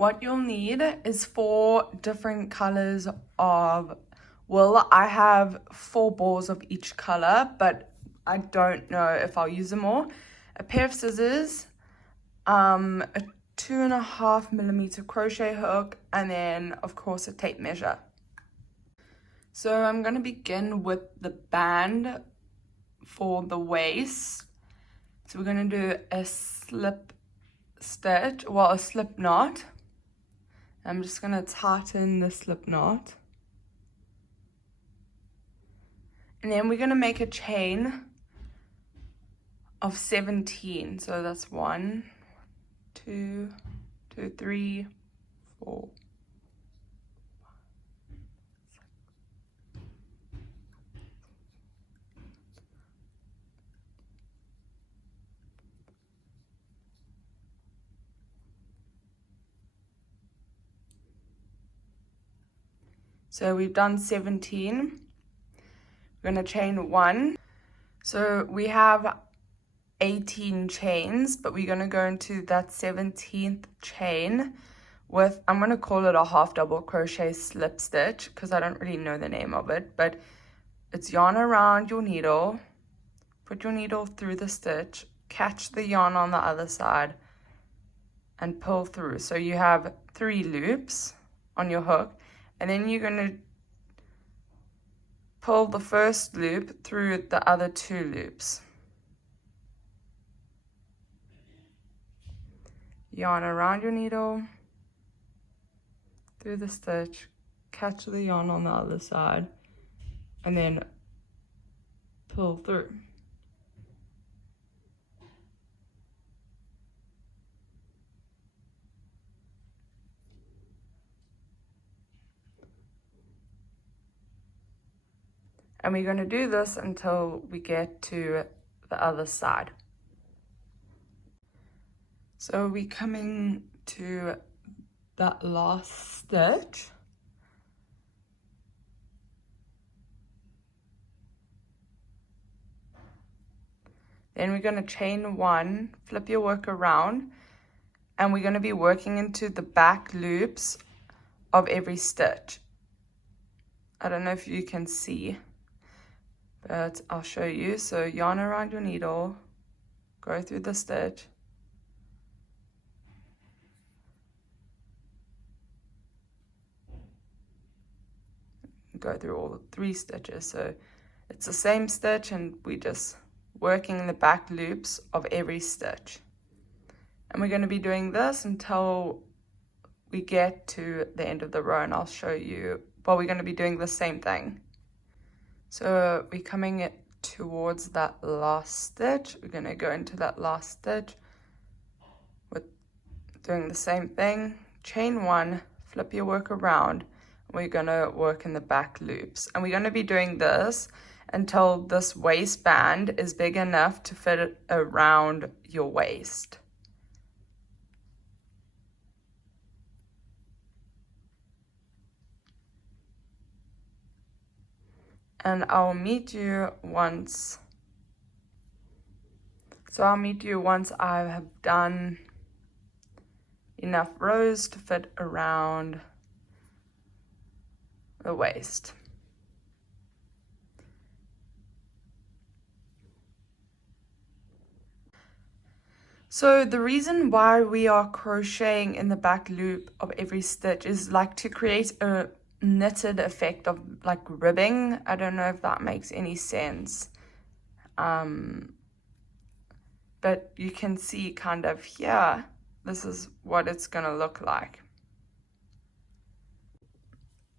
What you'll need is 4 different colors of wool. I have 4 balls of each color, but I don't know if I'll use them all. A pair of scissors, a 2.5mm crochet hook, and then of course a tape measure. So I'm going to begin with the band for the waist. So we're going to do a slip stitch, well, a slip knot. I'm just going to tighten the slip knot. And then we're going to make a chain of 17. So that's 1, 2, 3, 4. So we've done 17. We're going to chain 1. So we have 18 chains, but we're going to go into that 17th chain with, I'm going to call it a half double crochet slip stitch because I don't really know the name of it, but it's yarn around your needle, put your needle through the stitch, catch the yarn on the other side, and pull through. So you have 3 loops on your hook. And then you're going to pull the first loop through the other 2 loops. Yarn around your needle, through the stitch, catch the yarn on the other side, and then pull through. And we're going to do this until we get to the other side. So we're coming to that last stitch. Then we're going to chain 1, flip your work around, and we're going to be working into the back loops of every stitch. I don't know if you can see, but I'll show you. So yarn around your needle, go through the stitch, go through all 3 stitches. So it's the same stitch, and we just working the back loops of every stitch. And we're going to be doing this until we get to the end of the row, and I'll show you. Well, we're going to be doing the same thing. So we're coming towards that last stitch. We're going to go into that last stitch with doing the same thing. Chain 1, flip your work around. We're going to work in the back loops. And we're going to be doing this until this waistband is big enough to fit it around your waist. And I'll meet you once. So I'll meet you once I have done enough rows to fit around the waist. So the reason why we are crocheting in the back loop of every stitch is like to create a knitted effect of like ribbing. I don't know if that makes any sense, but you can see kind of here, this is what it's gonna look like.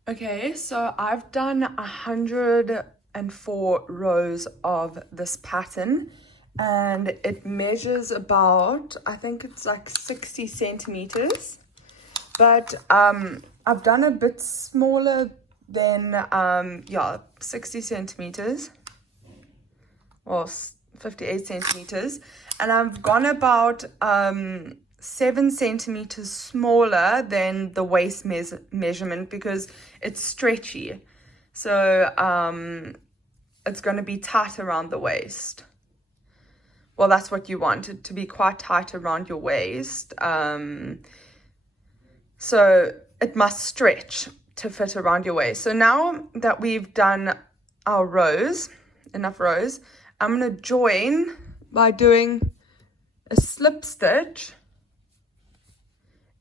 Okay, so I've done 104 rows of this pattern, and it measures about, I think it's like 60 centimeters, but I've done a bit smaller than, 60 centimeters, or 58 centimeters, and I've gone about 7 centimeters smaller than the waist measurement because it's stretchy. So it's going to be tight around the waist. Well, that's what you want, it to be quite tight around your waist. So it must stretch to fit around your waist. So now that we've done our rows, enough rows, I'm going to join by doing a slip stitch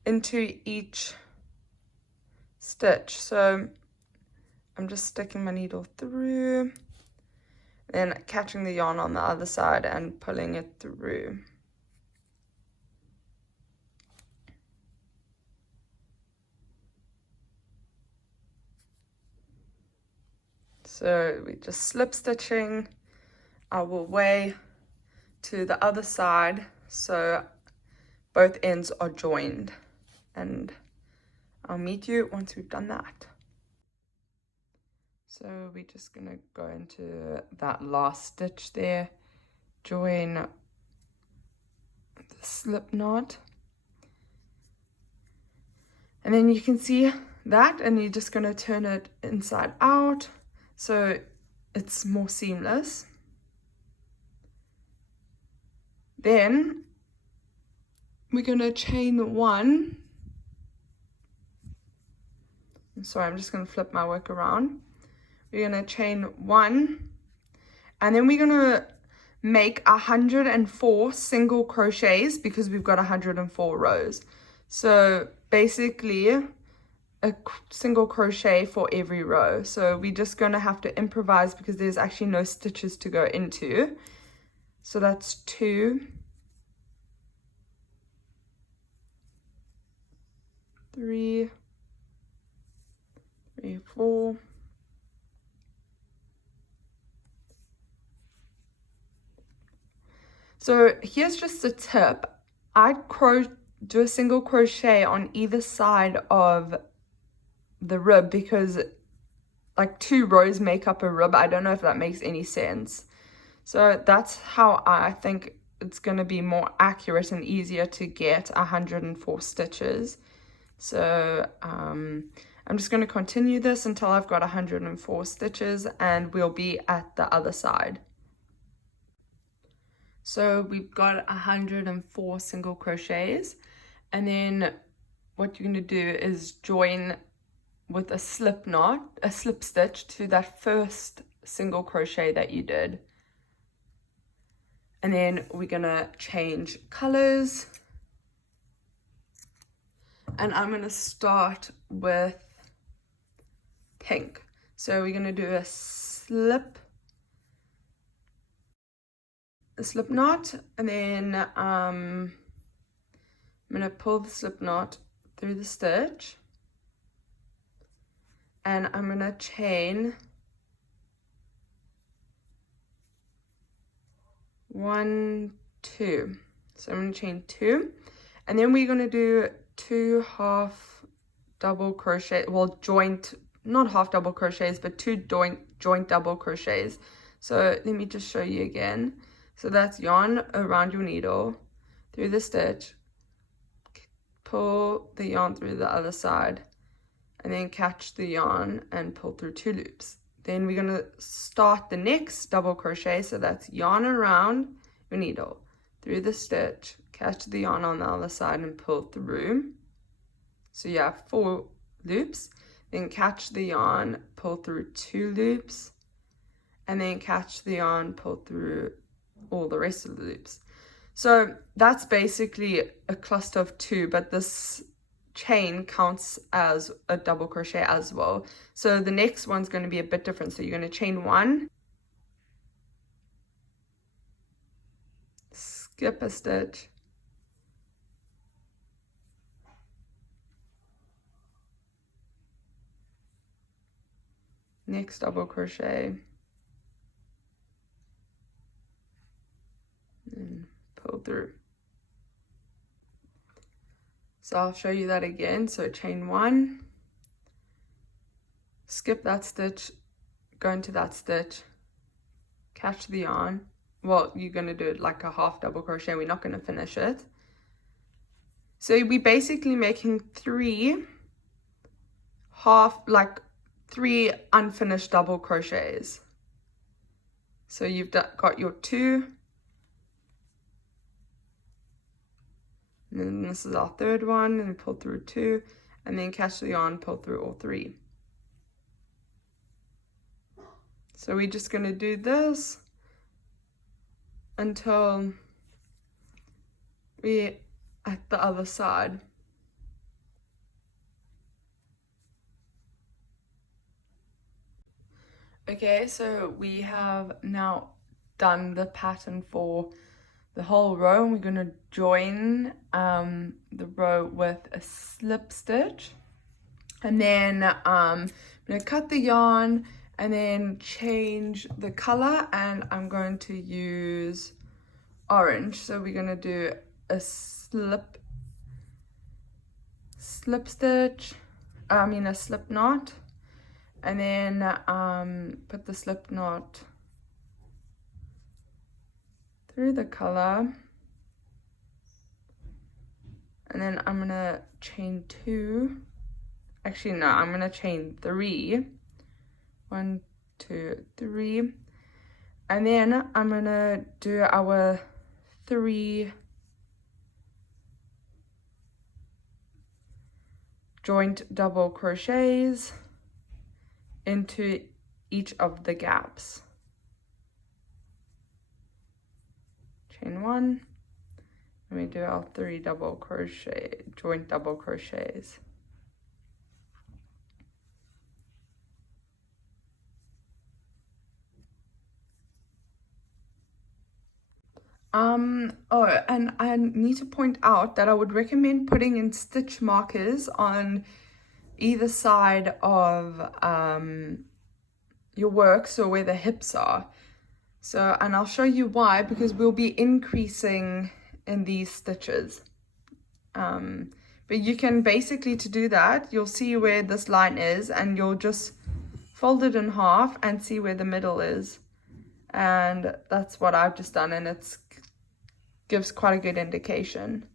into each stitch. So I'm just sticking my needle through, then catching the yarn on the other side and pulling it through. So we're just slip stitching our way to the other side so both ends are joined, and I'll meet you once we've done that. So we're just going to go into that last stitch there, join the slip knot, and then you can see that, and you're just going to turn it inside out so it's more seamless. Then we're going to chain one. Sorry, I'm just going to flip my work around. We're going to chain one, and then we're going to make 104 single crochets because we've got 104 rows. So basically a single crochet for every row. So we're just going to have to improvise because there's actually no stitches to go into. So that's 2, 3, 4. So here's just a tip. I'd do a single crochet on either side of the rib because like 2 rows make up a rib. I don't know if that makes any sense. So that's how I think it's going to be more accurate and easier to get 104 stitches. So I'm just going to continue this until I've got 104 stitches, and we'll be at the other side. So we've got 104 single crochets, and then what you're going to do is join with a slip knot, a slip stitch to that first single crochet that you did. And then we're going to change colors, and I'm going to start with pink. So we're going to do a slip knot, and then I'm going to pull the slip knot through the stitch, and I'm going to chain 1, 2. So I'm going to chain 2, and then we're going to do 2 half double crochet, well, joint, not half double crochets, but 2 joint double crochets. So let me just show you again. So that's yarn around your needle through the stitch, pull the yarn through the other side, and then catch the yarn and pull through 2 loops. Then we're going to start the next double crochet. So that's yarn around your needle through the stitch, catch the yarn on the other side and pull through. So you have 4 loops, then catch the yarn, pull through 2 loops, and then catch the yarn, pull through all the rest of the loops. So that's basically a cluster of 2, but this chain counts as a double crochet as well. So the next one's going to be a bit different. So you're going to chain 1, skip a stitch, next double crochet, and pull through. So I'll show you that again. So chain 1, skip that stitch, go into that stitch, catch the yarn. Well, you're going to do it like a half double crochet. We're not going to finish it. So we're basically making 3 unfinished double crochets. So you've got your 2, and then this is our third one, and we pull through 2, and then catch the yarn, pull through all 3. So we're just going to do this until we're at the other side. Okay, so we have now done the pattern for the whole row, and we're going to join the row with a slip stitch, and then I'm going to cut the yarn and then change the color, and I'm going to use orange. So we're going to do a slip stitch, a slip knot, and then put the slip knot through the color, and then I'm gonna chain 2. Actually, no, I'm gonna chain 3. 1, 2, 3, and then I'm gonna do our 3 joint double crochets into each of the gaps. Chain 1, and we do our 3 joint double crochets. Oh, and I need to point out that I would recommend putting in stitch markers on either side of your work, so where the hips are. So, and I'll show you why, because we'll be increasing in these stitches. But you can basically, to do that, you'll see where this line is, and you'll just fold it in half and see where the middle is. And that's what I've just done, and it gives quite a good indication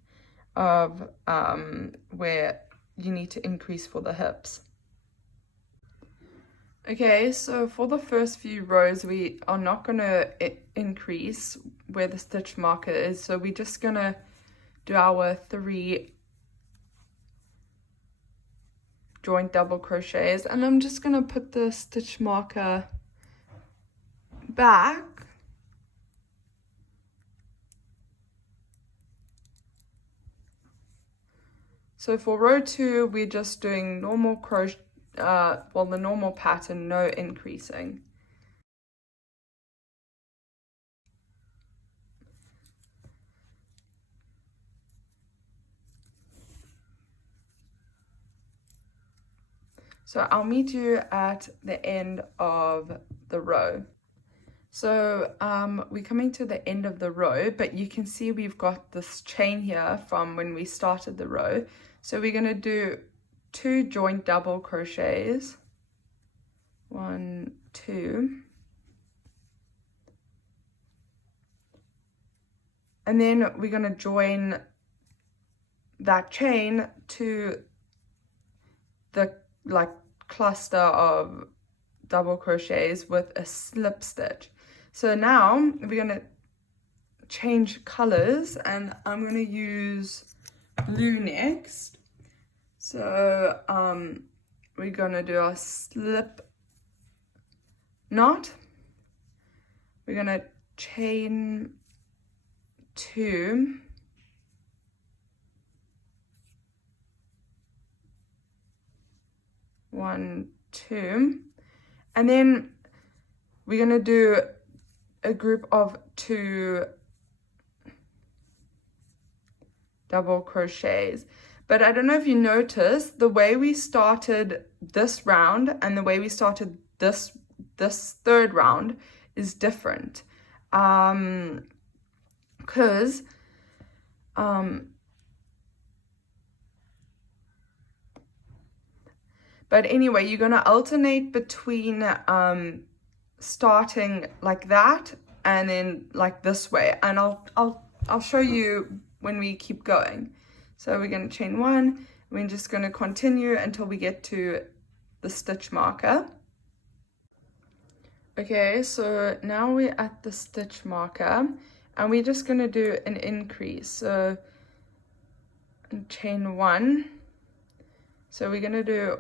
of where you need to increase for the hips. Okay, so for the first few rows, we are not going to increase where the stitch marker is, so we're just going to do our 3 joint double crochets, and I'm just going to put the stitch marker back. So for row 2, we're just doing normal crochet, the normal pattern, no increasing. So I'll meet you at the end of the row. So we're coming to the end of the row, but you can see we've got this chain here from when we started the row. So we're going to do 2 joint double crochets, 1, 2, and then we're going to join that chain to the cluster of double crochets with a slip stitch. So now we're going to change colors, and I'm going to use blue next. So we're going to do our slip knot. We're going to chain 2, one, 2, and then we're going to do a group of 2 double crochets. But I don't know if you noticed, the way we started this round and the way we started this third round is different. Because but anyway, you're going to alternate between starting like that and then like this way, and I'll show you when we keep going. So we're going to chain 1, we're just going to continue until we get to the stitch marker. Okay, so now we're at the stitch marker, and we're just going to do an increase. So chain 1, So we're going to do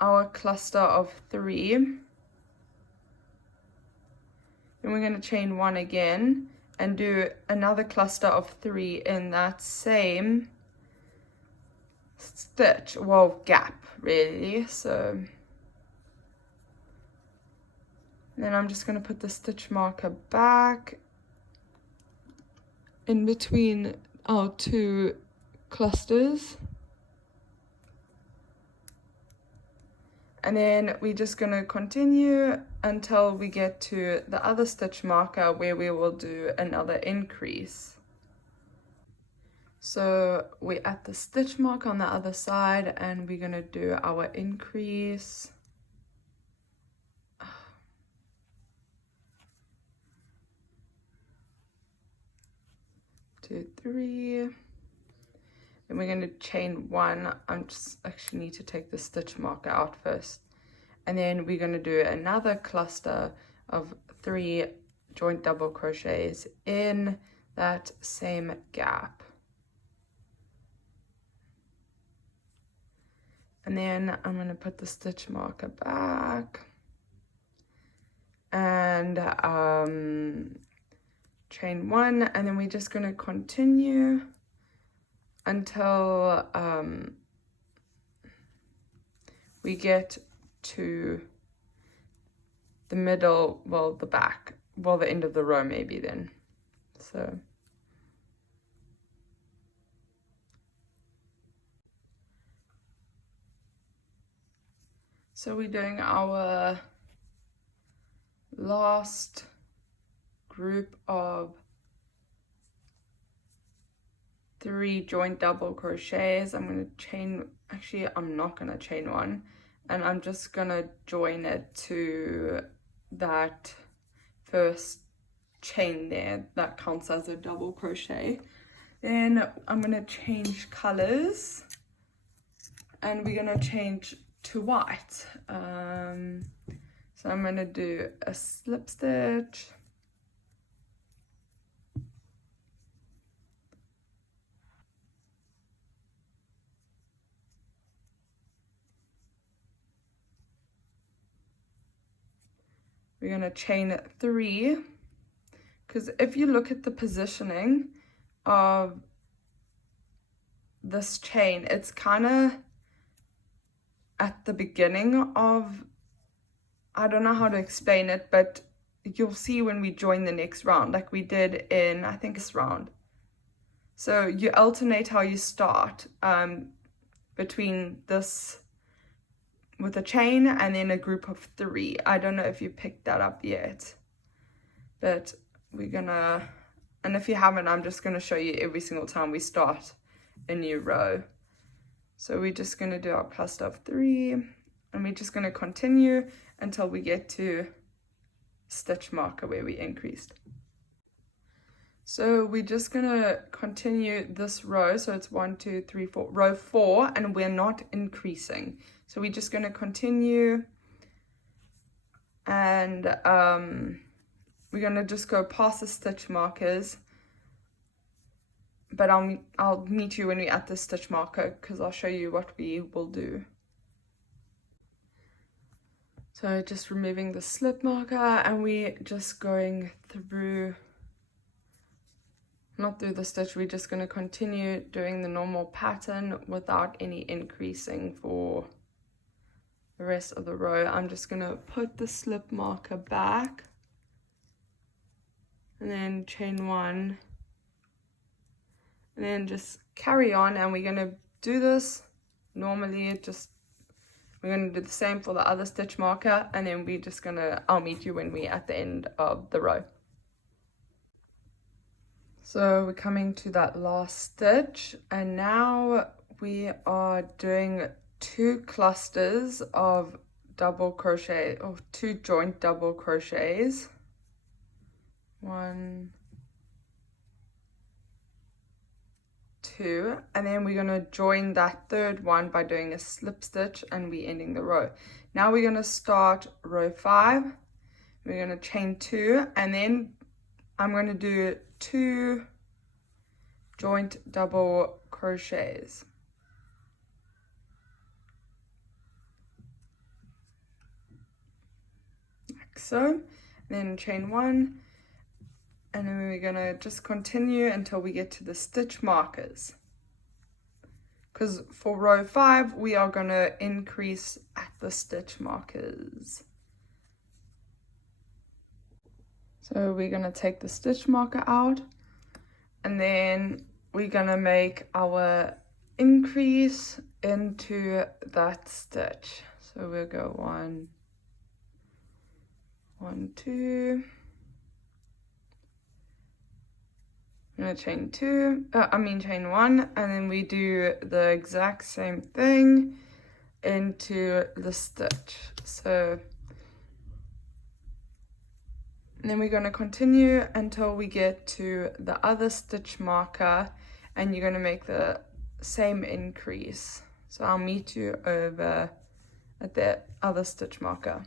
our cluster of 3. Then we're going to chain 1 again and do another cluster of 3 in that same stitch, well, gap really. So then I'm just going to put the stitch marker back in between our 2 clusters, and then we're just going to continue until we get to the other stitch marker where we will do another increase. So we're at the stitch mark on the other side and we're going to do our increase. 2, 3, and we're going to chain 1. I just actually need to take the stitch marker out first, and then we're going to do another cluster of 3 joint double crochets in that same gap, and then I'm going to put the stitch marker back and chain 1, and then we're just going to continue until we get to the middle, well, the back, well, the end of the row maybe then. So we're doing our last group of 3 joint double crochets. I'm going to chain, actually I'm not going to chain 1, and I'm just going to join it to that first chain there that counts as a double crochet. Then I'm going to change colors and we're going to change to white. So I'm going to do a slip stitch, we're going to chain 3, because if you look at the positioning of this chain, it's kind of at the beginning of, I don't know how to explain it, but you'll see when we join the next round, like we did in, I think, this round. So you alternate how you start between this with a chain and then a group of 3. I don't know if you picked that up yet, but we're gonna, and if you haven't, I'm just gonna show you every single time we start a new row. So we're just gonna do our cluster of 3, and we're just gonna continue until we get to stitch marker where we increased. So we're just gonna continue this row, so it's 1, 2, 3, 4, row 4, and we're not increasing. So we're just gonna continue, and we're gonna just go past the stitch markers, but I'll meet you when we're at the stitch marker, because I'll show you what we will do. So just removing the slip marker, and we're just going through, not through the stitch, we're just going to continue doing the normal pattern without any increasing for the rest of the row. I'm just going to put the slip marker back and then chain 1, and then just carry on, and we're going to do this normally, we're going to do the same for the other stitch marker, and then we're just going to, I'll meet you when we're at the end of the row. So we're coming to that last stitch, and now we are doing 2 clusters of double crochet, or 2 joint double crochets. 1, 2, and then we're going to join that third one by doing a slip stitch, and we're ending the row. Now we're going to start row 5, we're going to chain 2, and then I'm going to do 2 joint double crochets. so. Then chain 1, and then we're gonna just continue until we get to the stitch markers, because for row 5 we are gonna increase at the stitch markers. So we're gonna take the stitch marker out, and then we're gonna make our increase into that stitch. So we'll go 1, 1, 2. I'm gonna chain 1, and then we do the exact same thing into the stitch. So and then we're going to continue until we get to the other stitch marker, and you're going to make the same increase. So I'll meet you over at the other stitch marker.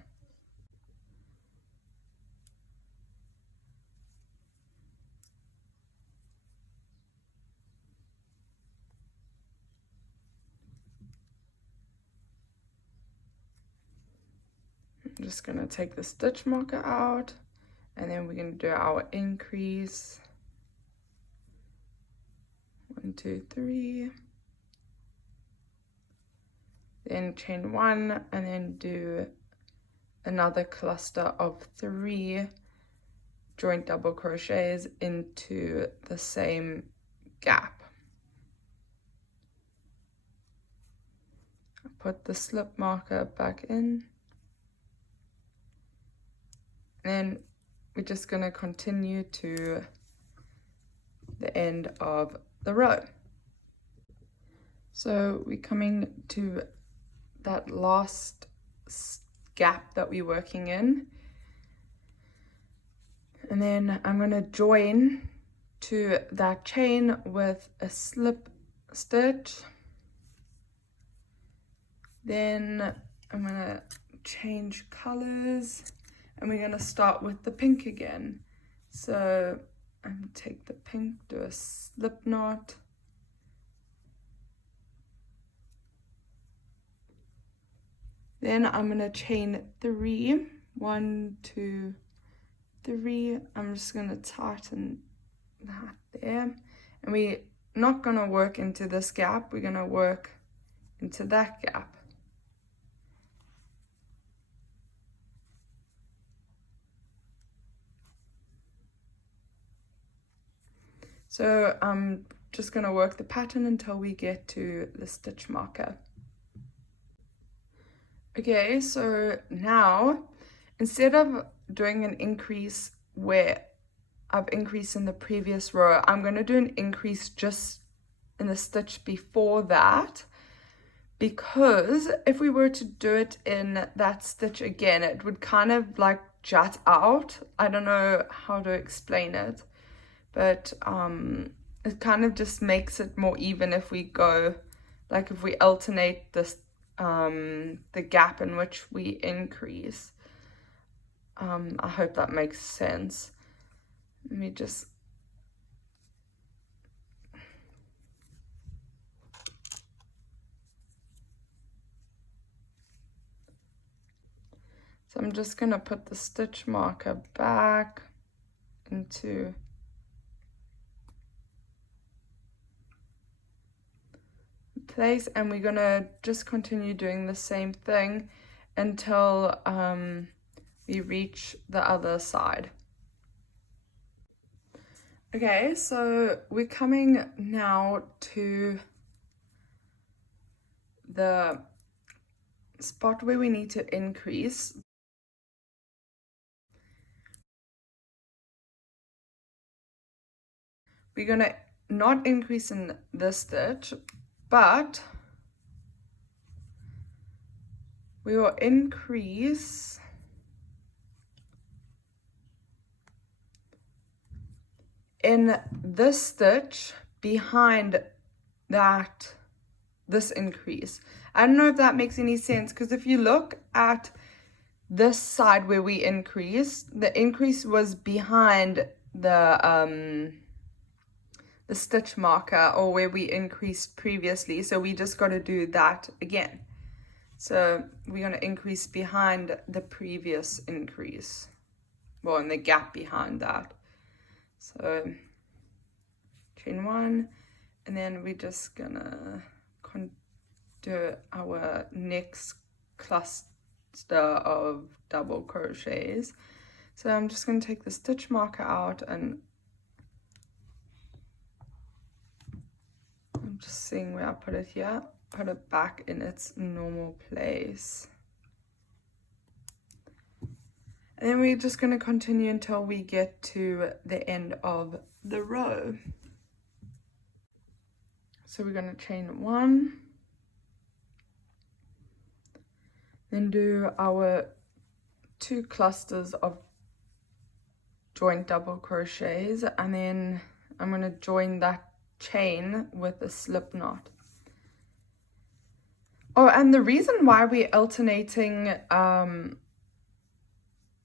I'm just going to take the stitch marker out, and then we're going to do our increase. 1, 2, 3. Then chain 1, and then do another cluster of 3 joint double crochets into the same gap. Put the slip marker back in, and we're just going to continue to the end of the row. So we're coming to that last gap that we're working in, and then I'm going to join to that chain with a slip stitch. Then I'm going to change colors, and we're going to start with the pink again. So I'm going to take the pink, do a slip knot, then I'm going to chain 3, 1, 2, 3. I'm just going to tighten that there, and we're not going to work into this gap, we're going to work into that gap. So I'm just going to work the pattern until we get to the stitch marker. Okay, so now instead of doing an increase where I've increased in the previous row, I'm going to do an increase just in the stitch before that, because if we were to do it in that stitch again, it would kind of like jut out. I don't know how to explain it, but it kind of just makes it more even if we go, like if we alternate this the gap in which we increase. I hope that makes sense. Let me just so I'm just going to put the stitch marker back into place, and we're going to just continue doing the same thing until we reach the other side. Okay, so we're coming now to the spot where we need to increase. We're going to not increase in this stitch, but we will increase in this stitch behind this increase. I don't know if that makes any sense, because if you look at this side where we increased, the increase was behind the stitch marker, or where we increased previously, so we just got to do that again. So we're going to increase behind the previous increase, well, in the gap behind that. So chain 1, and then we're just gonna do our next cluster of double crochets. So I'm just going to take the stitch marker out, and I'm just seeing where I put it here, put it back in its normal place. And then we're just going to continue until we get to the end of the row. So we're going to chain 1, then do our 2 clusters of joint double crochets, and then I'm going to join that chain with a slip knot. Oh, and the reason why we're alternating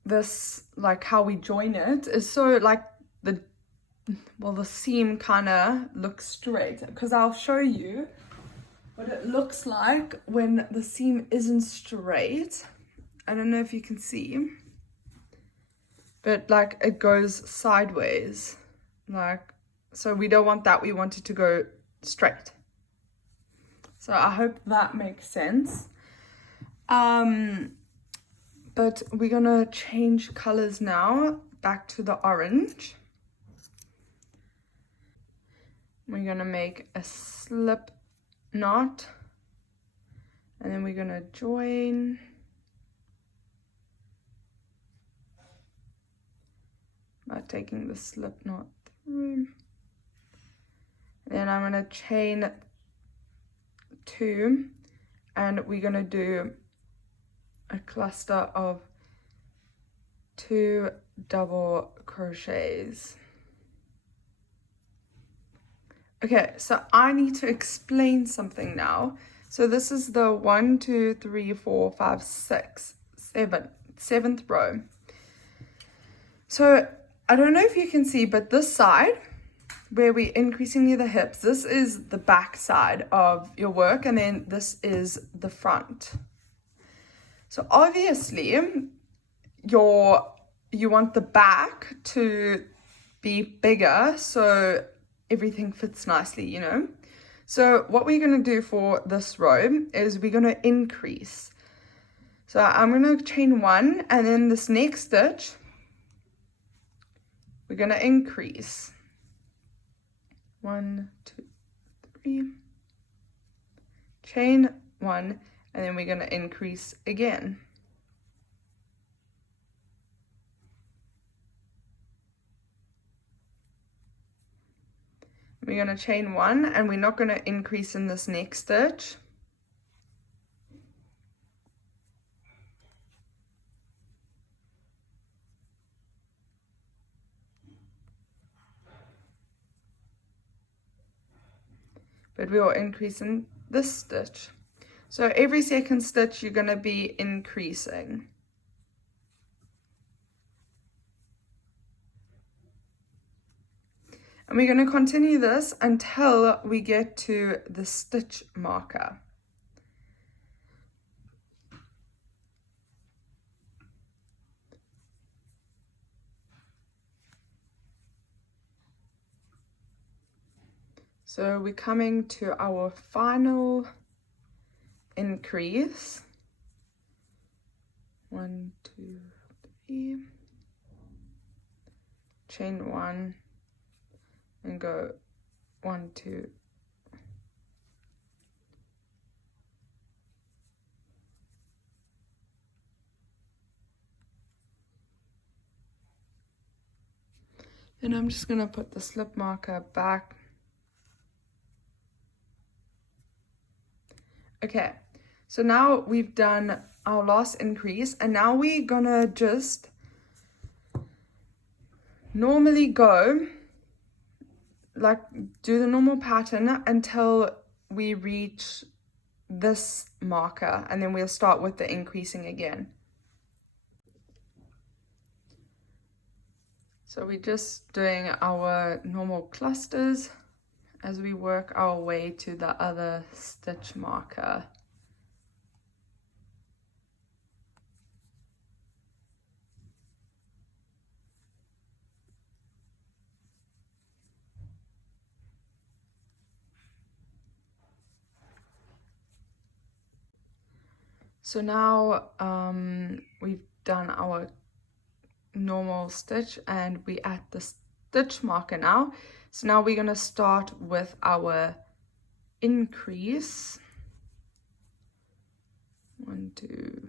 this, like how we join it, is so like the seam kind of looks straight, because I'll show you what it looks like when the seam isn't straight. I don't know if you can see, but like it goes sideways, like, so we don't want that. We want it to go straight. So I hope that makes sense. But we're gonna change colors now back to the orange. We're gonna make a slip knot, and then we're gonna join. By taking the slip knot through. Then I'm gonna chain 2, and we're gonna do a cluster of 2 double crochets. Okay, so I need to explain something now. So this is the 1, 2, 3, 4, 5, 6, 7, 7th row. So I don't know if you can see, but this side where we're increasing near the hips, this is the back side of your work, and then this is the front. So obviously you want the back to be bigger so everything fits nicely, you know. So what we're going to do for this row is we're going to increase. So I'm going to chain 1, and then this next stitch we're going to increase. 1, 2, 3, chain 1, and then we're going to increase again. We're going to chain 1, and we're not going to increase in this next stitch. But we will increase in this stitch. So every second stitch you're going to be increasing. And we're going to continue this until we get to the stitch marker. So we're coming to our final increase. 1, 2, 3. Chain 1 and go 1, 2. And I'm just going to put the slip marker back. Okay, so now we've done our last increase, and now we're gonna just normally go, like, do the normal pattern until we reach this marker, and then we'll start with the increasing again. So we're just doing our normal clusters as we work our way to the other stitch marker. So now we've done our normal stitch and we're at the stitch marker now. So now we're going to start with our increase. 1, 2.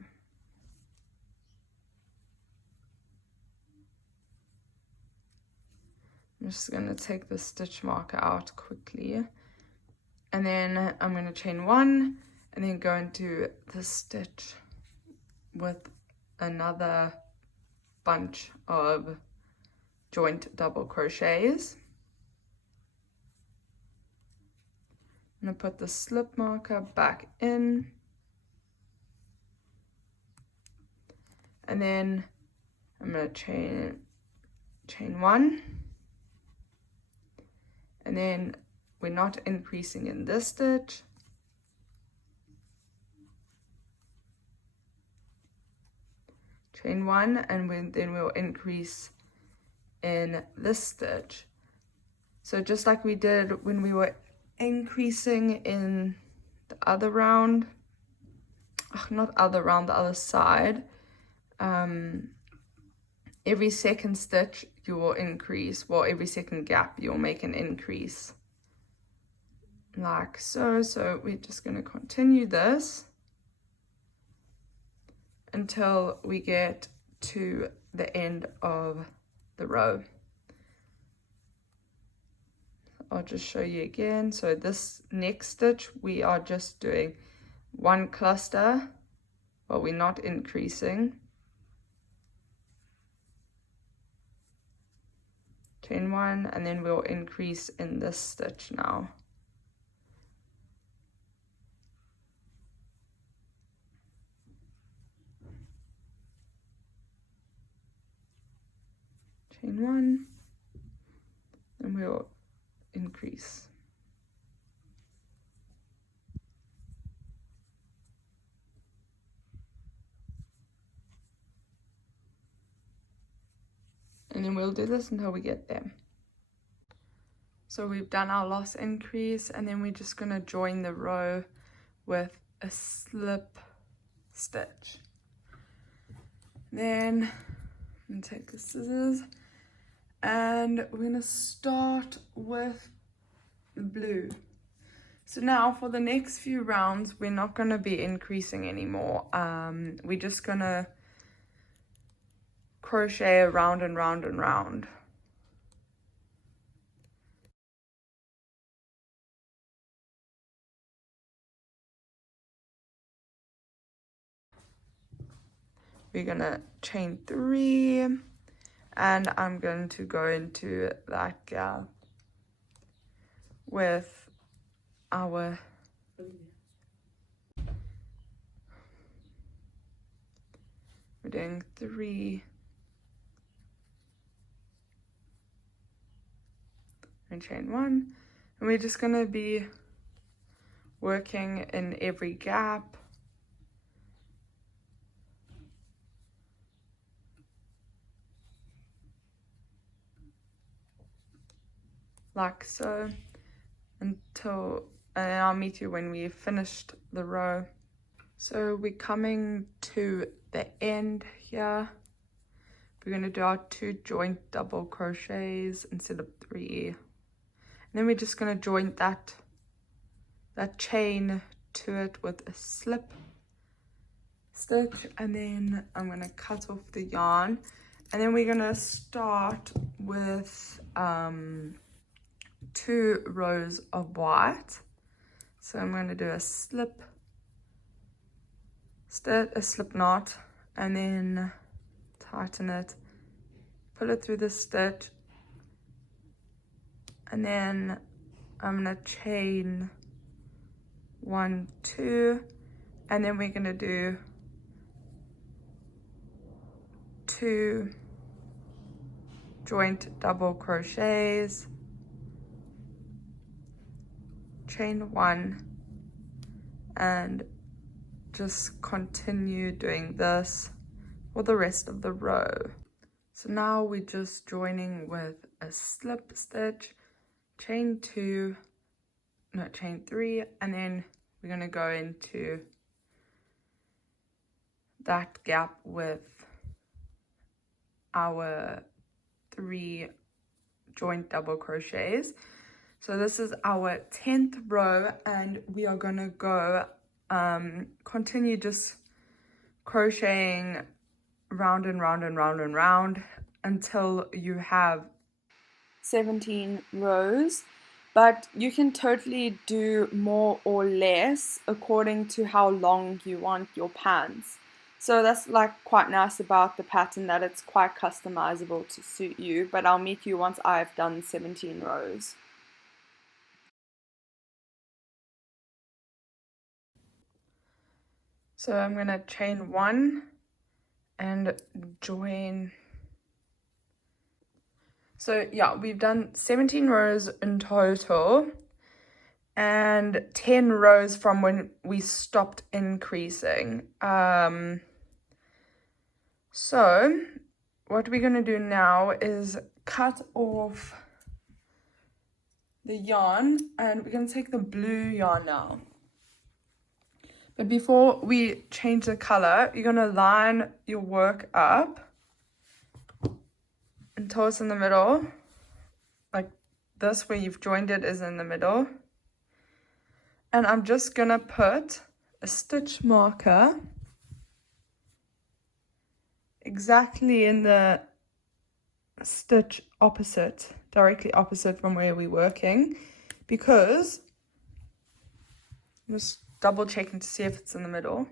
I'm just going to take the stitch marker out quickly, and then I'm going to chain 1 and then go into the stitch with another bunch of joint double crochets. I'm going to put the slip marker back in, and then I'm going to chain 1, and then we're not increasing in this stitch. Chain 1, and then we'll increase in this stitch. So just like we did when we were increasing in the other round, not other round, the other side, every second stitch you will increase, well, every second gap you'll make an increase, like so. So we're just going to continue this until we get to the end of the row. I'll just show you again. So this next stitch we are just doing 1 cluster, but we're not increasing. Chain 1, and then we'll increase in this stitch now. Chain 1, and we'll increase. And then we'll do this until we get there. So we've done our last increase, and then we're just going to join the row with a slip stitch. Then I'm going to take the scissors, and we're going to start with the blue. So now for the next few rounds, we're not going to be increasing anymore. We're just going to crochet around and round and round. We're going to chain 3, and I'm going to go into that gap with our we're doing 3 and chain 1, and we're just going to be working in every gap. Like so, until, and then I'll meet you when we've finished the row. So we're coming to the end here. We're going to do our 2 joint double crochets instead of 3. And then we're just going to join that chain to it with a slip stitch, and then I'm going to cut off the yarn, and then we're going to start with 2 rows of white. So I'm going to do a slip knot, and then tighten it, pull it through the stitch, and then I'm going to chain 1, 2, and then we're going to do 2 joint double crochets, chain 1, and just continue doing this for the rest of the row. So now we're just joining with a slip stitch, chain 3, and then we're going to go into that gap with our 3 joint double crochets. So this is our 10th row, and we are going to go continue just crocheting round and round and round and round until you have 17 rows. But you can totally do more or less according to how long you want your pants. So that's like quite nice about the pattern, that it's quite customizable to suit you. But I'll meet you once I've done 17 rows. So I'm going to chain 1 and join. So yeah, we've done 17 rows in total and 10 rows from when we stopped increasing. So what we're going to do now is cut off the yarn, and we're going to take the blue yarn now. But before we change the color, you're going to line your work up until it's in the middle, like this, where you've joined it is in the middle. And I'm just going to put a stitch marker exactly in the stitch opposite, directly opposite from where we're working, because I'm just double checking to see if it's in the middle.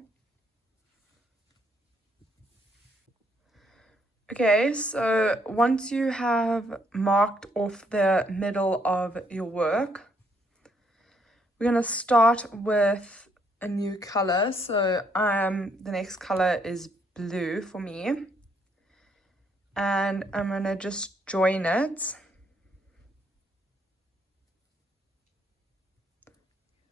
Okay, so once you have marked off the middle of your work, we're going to start with a new color. So the next color is blue for me, and I'm going to just join it.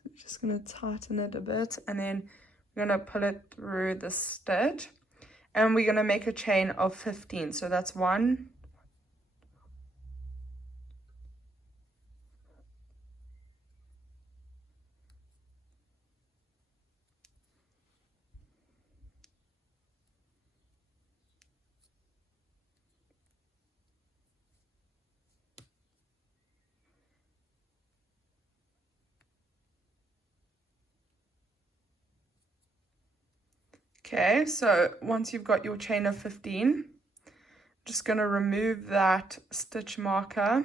I'm just going to tighten it a bit, and then we're going to pull it through the stitch, and we're going to make a chain of 15. So that's 1, 2. Okay, so once you've got your chain of 15, just going to remove that stitch marker,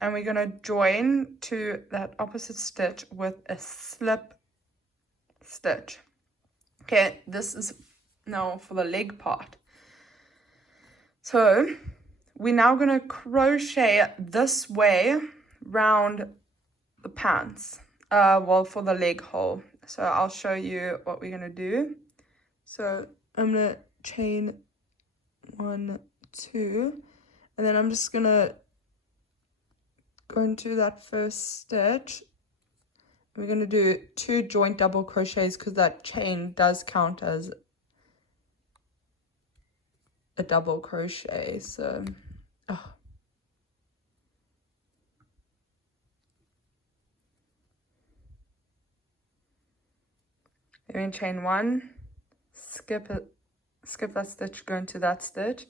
and we're going to join to that opposite stitch with a slip stitch. Okay, this is now for the leg part. So we're now going to crochet this way round the pants, for the leg hole. So I'll show you what we're going to do. So I'm going to chain 1, 2, and then I'm just going to go into that first stitch. We're going to do 2 joint double crochets because that chain does count as a double crochet. So then chain 1, skip that stitch, go into that stitch,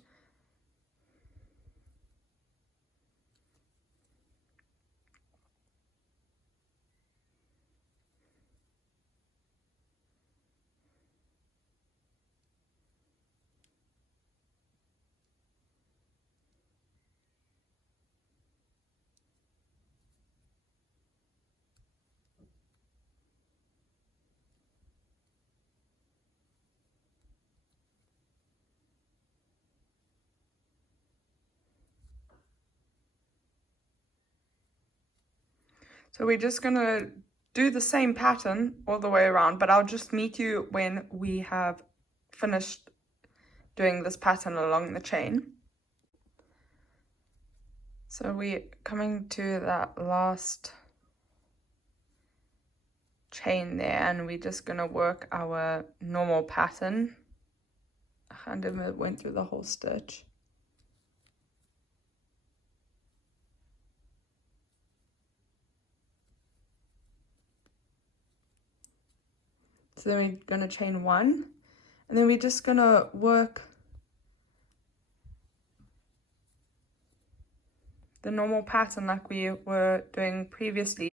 so we're just going to do the same pattern all the way around, but I'll just meet you when we have finished doing this pattern along the chain. So we're coming to that last chain there, and we're just going to work our normal pattern. I kind of went through the whole stitch. So then we're going to chain 1, and then we're just going to work the normal pattern like we were doing previously.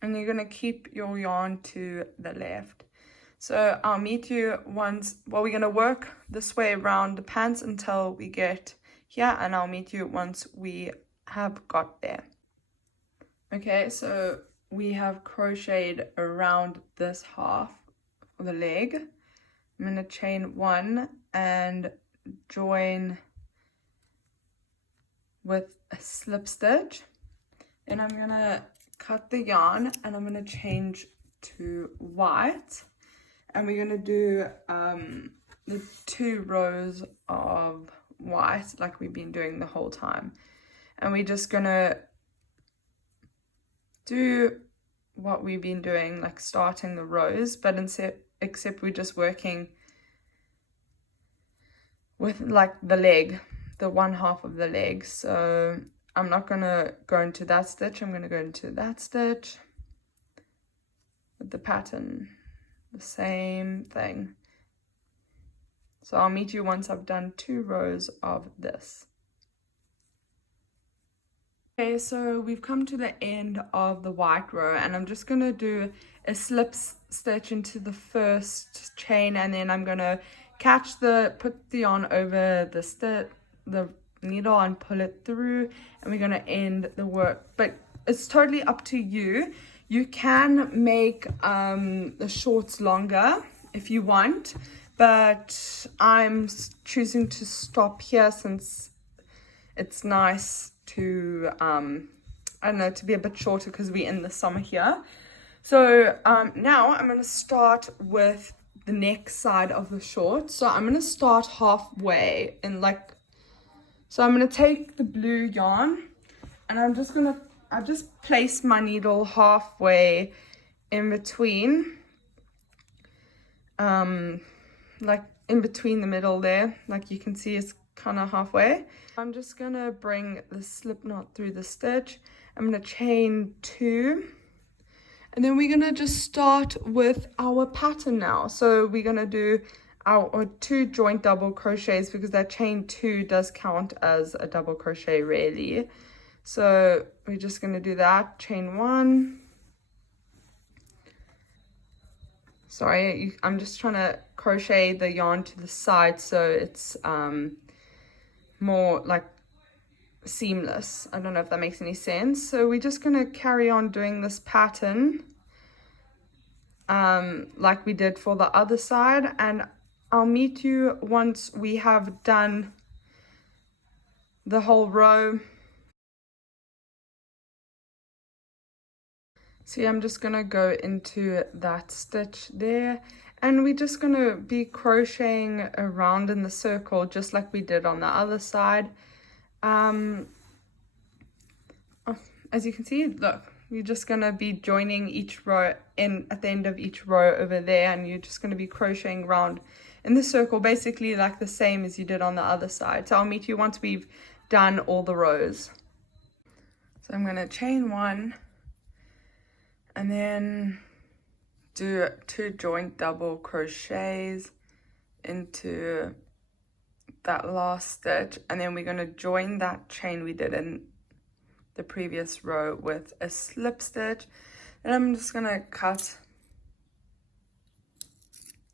And you're going to keep your yarn to the left. So I'll meet you once, well, we're going to work this way around the pants until we get here, and I'll meet you once we have got there. Okay, so we have crocheted around this half of the leg. I'm going to chain 1 and join with a slip stitch. Then I'm going to cut the yarn and I'm going to change to white, and we're going to do the 2 rows of white like we've been doing the whole time, and we're just going to do what we've been doing, like starting the rows, but except we're just working with like the leg, the one half of the leg. So I'm not going to go into that stitch, I'm going to go into that stitch with the pattern, the same thing. So I'll meet you once I've done 2 rows of this. Okay, so we've come to the end of the white row, and I'm just going to do a slip stitch into the first chain, and then I'm going to put the yarn over the needle and pull it through, and we're going to end the work. But it's totally up to you. You can make the shorts longer if you want, but I'm choosing to stop here since it's nice to I don't know, to be a bit shorter because we're in the summer here. So now I'm going to start with the neck side of the short. So I'm going to start halfway in, like, so I'm going to take the blue yarn and I just place my needle halfway in between, like in between the middle there, like you can see it's kind of halfway. I'm just going to bring the slip knot through the stitch. I'm going to chain 2, and then we're going to just start with our pattern now. So we're going to do our 2 joint double crochets, because that chain 2 does count as a double crochet really. So we're just going to do that, chain 1. Sorry, I'm just trying to crochet the yarn to the side so it's more like seamless. I don't know if that makes any sense. So we're just going to carry on doing this pattern like we did for the other side, and I'll meet you once we have done the whole row. See, I'm just going to go into that stitch there, and we're just going to be crocheting around in the circle just like we did on the other side. As you can see, look, you're just going to be joining each row in at the end of each row over there, and you're just going to be crocheting around in the circle, basically like the same as you did on the other side. So I'll meet you once we've done all the rows. So I'm going to chain 1 and then do 2 joint double crochets into that last stitch, and then we're going to join that chain we did in the previous row with a slip stitch. And I'm just going to cut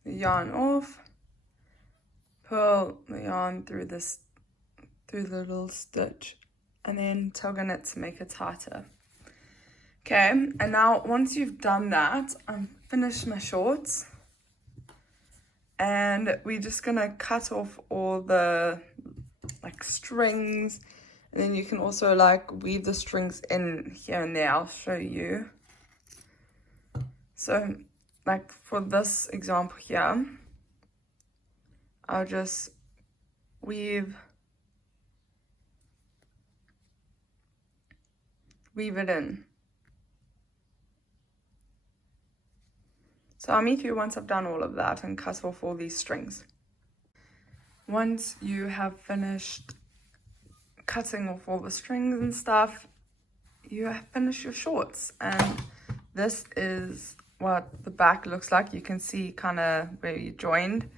the yarn off, pull the yarn through the little stitch, and then tug on it to make it tighter. Okay, and now once you've done that, I'm finished my shorts, and we're just gonna cut off all the like strings, and then you can also like weave the strings in here and there. I'll show you. So like for this example here, I'll just weave it in. So I'll meet you once I've done all of that and cut off all these strings. Once you have finished cutting off all the strings and stuff, you have finished your shorts, and this is what the back looks like. You can see kind of where you joined,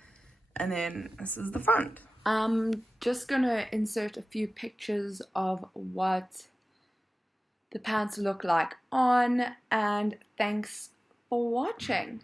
and then this is the front. I'm just gonna insert a few pictures of what the pants look like on, and thanks for watching.